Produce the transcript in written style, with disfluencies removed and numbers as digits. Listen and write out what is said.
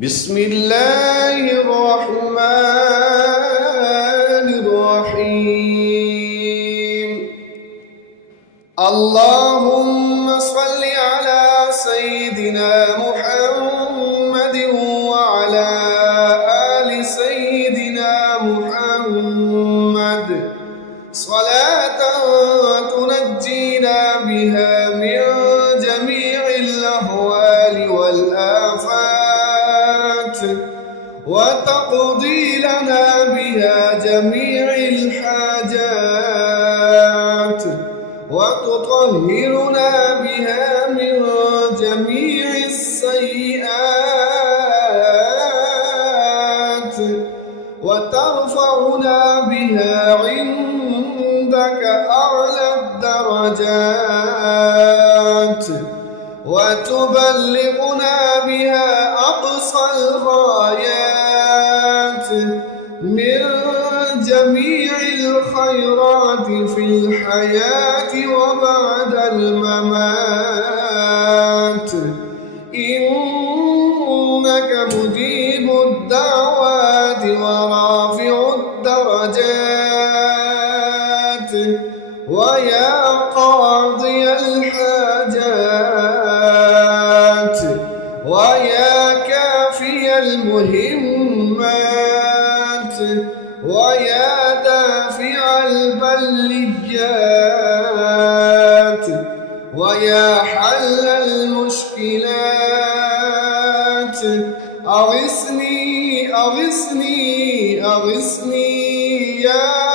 بسم الله الرحمن الرحيم. اللهم صل على سيدنا محمد وعلى آل سيدنا محمد صلاة تنجينا بها من جميع الأهوال والآفات وتقضي لنا بها جميع الحاجات وتطهرنا بها من جميع السيئات وترفعنا بها عندك أعلى الدرجات وتبلغنا بها أقصى الغايات من جميع الخيرات في الحياة وبعد الممات، إنك مجيب الدعوات ورافع الدرجات ويا قاضي الحاجات ويا كافي المهمات ويا دافع البليات ويا حل المشكلات أغثني أغثني أغثني يا